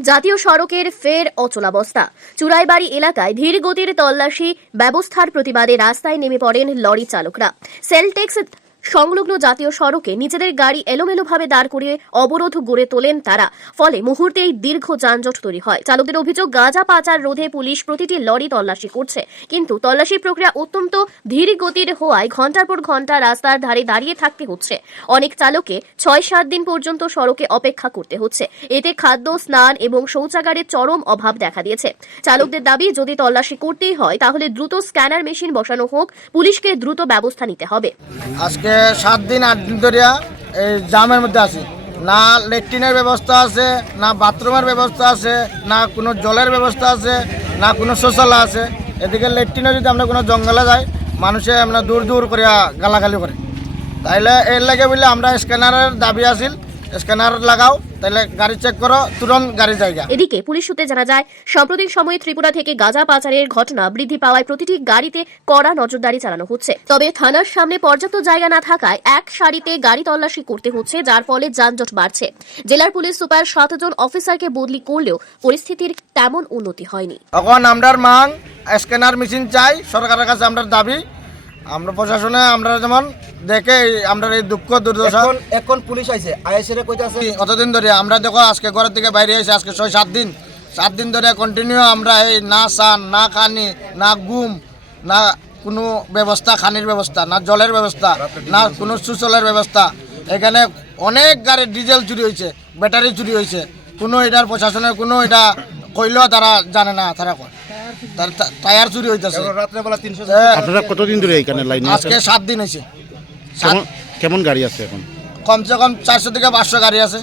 জাতীয় সড়কের ফের অচলাবস্থা। চুরাইবাড়ি এলাকায় ধীর গতির তল্লাশি, ব্যবস্থার প্রতিবাদে রাস্তায় নেমে পড়েন লরি চালকরা। সেলটেক্স সংলগ্ন জাতীয় সড়কে নিজেদের গাড়ি এলোমেলোভাবে দাঁড় করিয়ে অবরোধ গড়ে তোলেন তারা। ফলে মুহূর্তেই দীর্ঘ যানজট তৈরি হয়। চালকদের অভিযোগ, গাঁজা পাচার রোধে পুলিশ প্রতিটি লরি তল্লাশি করছে। কিন্তু তল্লাশি প্রক্রিয়া অত্যন্ত ধীর গতির হওয়ায় ঘণ্টার পর ঘণ্টা রাস্তার ধারে দাঁড়িয়ে থাকতে হচ্ছে। অনেক চালকে ছয় সাত দিন পর্যন্ত সড়কে অপেক্ষা করতে হচ্ছে। এতে খাদ্য, স্নান এবং শৌচাগারের চরম অভাব দেখা দিয়েছে। চালকদের দাবি, যদি তল্লাশি করতেই হয়, তাহলে দ্রুত স্ক্যানার মেশিন বসানো হোক। পুলিশকে দ্রুত ব্যবস্থা নিতে হবে। আজকে সাত দিন, আট দিন ধরিয়া এই জামের মধ্যে আছি। না লেট্রিনের ব্যবস্থা আছে, না বাথরুমের ব্যবস্থা আছে, না কোনো জলের ব্যবস্থা আছে, না কোনো শৌচালয় আছে। এদিকে লেট্রিনে যদি আমরা কোনো জঙ্গলে যাই, মানুষে আমরা দূর দূর করিয়া গালাগালি করে। তাইলে এর লাগে বলে আমরা স্ক্যানারের দাবি আছিল স্ক্যানার লাগাও তাহলে গাড়ি চেক করো তুরন্ত গাড়ি জায়গা। এদিকে পুলিশ সূত্রে জানা যায় সাম্প্রতিক সময়ে ত্রিপুরা থেকে গাঁজা পাচারের ঘটনা বৃদ্ধি পাওয়ায় প্রতিটি গাড়িতে কড়া নজরদারি চালানো হচ্ছে। তবে থানার সামনে পর্যাপ্ত জায়গা না থাকায় এক সারিতে গাড়ি তল্লাশি করতে হচ্ছে যার ফলে যানজট বাড়ছে। জেলার পুলিশ সুপার সাতজন অফিসারকে বদলি করলেও পরিস্থিতির তেমন উন্নতি হয়নি। এখন আমরার মাং স্ক্যানার মেশিন চাই সরকারের কাছে আমরা দাবি আমরা প্রশাসনে আমরা যেমন দেখে আমরা এই দুঃখ দুর্দশা। এখন এখন পুলিশ আইছে। আইএসএ কইতে আছে কতদিন ধরে? আমরা দেখো আজকে ঘরের থেকে বাইরে এসে আজকে ছয় সাত দিন। সাত দিন ধরে কন্টিনিউ আমরা এই না সান না খানি না গুম না কোনো ব্যবস্থা খানির ব্যবস্থা না জলের ব্যবস্থা না কোনো সুচলের ব্যবস্থা। এখানে অনেক গাড়ির ডিজেল চুরি হয়েছে ব্যাটারি চুরি হয়েছে। কোনো এটার প্রশাসনের কোনো এটা কইলেও তারা জানে না তারা কয়। তার টায়ার চুরি হইতাছে। রাত্রে বেলা তিনশো আপনারা কতদিন ধরে এইখানে লাইনে আজকে সাত দিন হয়েছে কেমন কেমন গাড়ি আছে এখন? কমসে কম চারশো থেকে পাঁচশো গাড়ি আছে।